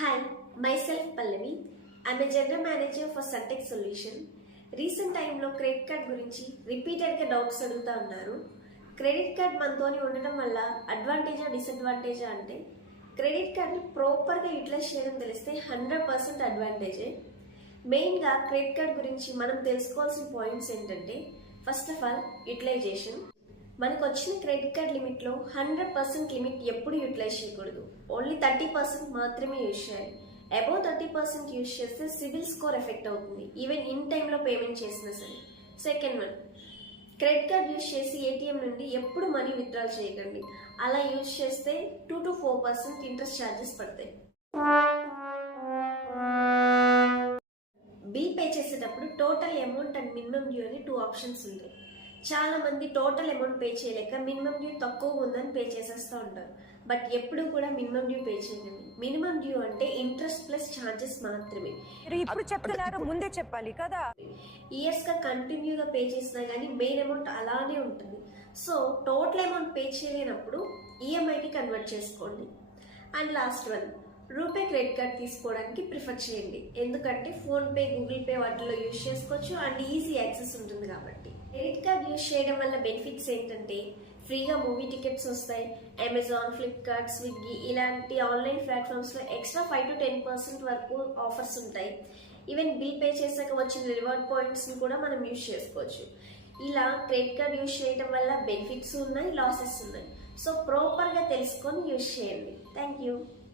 Hi, myself Pallavi. I'm a general manager for Suntex Solution. Recent టైంలో credit card గురించి రిపీటెడ్గా doubts అడుగుతా ఉన్నారు. క్రెడిట్ కార్డ్ మనతోని ఉండటం వల్ల అడ్వాంటేజా డిసడ్వాంటేజా అంటే క్రెడిట్ కార్డ్ని ప్రాపర్గా యూటిలైజ్ చేయడం తెలిస్తే 100% అడ్వాంటేజే. మెయిన్గా క్రెడిట్ కార్డ్ గురించి మనం తెలుసుకోవాల్సిన పాయింట్స్ ఏంటంటే ఫస్ట్ ఆఫ్ ఆల్ యూటిలైజేషన్. మనకు వచ్చిన క్రెడిట్ కార్డ్ లిమిట్లో 100% లిమిట్ ఎప్పుడు యూటిలైజ్ చేయకూడదు. ఓన్లీ 30% మాత్రమే యూజ్ చేయాలి. అబౌవ్ 30% యూజ్ చేస్తే సివిల్ స్కోర్ ఎఫెక్ట్ అవుతుంది, ఈవెన్ ఇన్ టైంలో పేమెంట్ చేసినా సరే. Second one, credit card use చేసి ఏటీఎం నుండి ఎప్పుడు మనీ విత్డ్రాల్ చేయకండి. అలా యూజ్ చేస్తే 2 to 4% ఇంట్రెస్ట్ ఛార్జెస్ పడతాయి. బిల్ పే చేసేటప్పుడు total amount and minimum due అని 2 ఆప్షన్స్ ఉంటాయి. చాలా మంది టోటల్ అమౌంట్ పే చేయలేక మినిమం డ్యూ తక్కువ ఉందని పే చేసేస్తూ ఉంటారు. బట్ ఎప్పుడు కూడా మినిమం డ్యూ పే చేయండి. మినిమం డ్యూ అంటే ఇంట్రెస్ట్ ప్లస్ ఛార్జెస్ మాత్రమే. ఇప్పుడు చెప్తున్నారు, ముందే చెప్పాలి కదా. ఇయర్స్ గా కంటిన్యూగా పే చేసినా కానీ మెయిన్ అమౌంట్ అలానే ఉంటుంది. సో టోటల్ అమౌంట్ పే చేయలేనప్పుడు ఈఎంఐకి కన్వర్ట్ చేసుకోండి. And last one, RuPay credit card తీసుకోవడానికి ప్రిఫర్ చేయండి. ఎందుకంటే ఫోన్పే, గూగుల్ పే వాటిలో యూజ్ చేసుకోవచ్చు అండ్ ఈజీ యాక్సెస్ ఉంటుంది కాబట్టి. క్రెడిట్ కార్డ్ యూజ్ చేయడం వల్ల బెనిఫిట్స్ ఏంటంటే ఫ్రీగా మూవీ టికెట్స్ వస్తాయి. అమెజాన్, ఫ్లిప్కార్ట్, స్విగ్గీ ఇలాంటి ఆన్లైన్ ప్లాట్ఫామ్స్లో ఎక్స్ట్రా 5 to 10% వరకు ఆఫర్స్ ఉంటాయి. ఈవెన్ బిల్ పే చేశాక వచ్చిన రివార్డ్ పాయింట్స్ని కూడా మనం యూజ్ చేసుకోవచ్చు. ఇలా క్రెడిట్ కార్డ్ యూజ్ చేయడం వల్ల బెనిఫిట్స్ ఉన్నాయి, లాసెస్ ఉన్నాయి. సో ప్రాపర్గా తెలుసుకొని యూజ్ చేయండి. Thank you.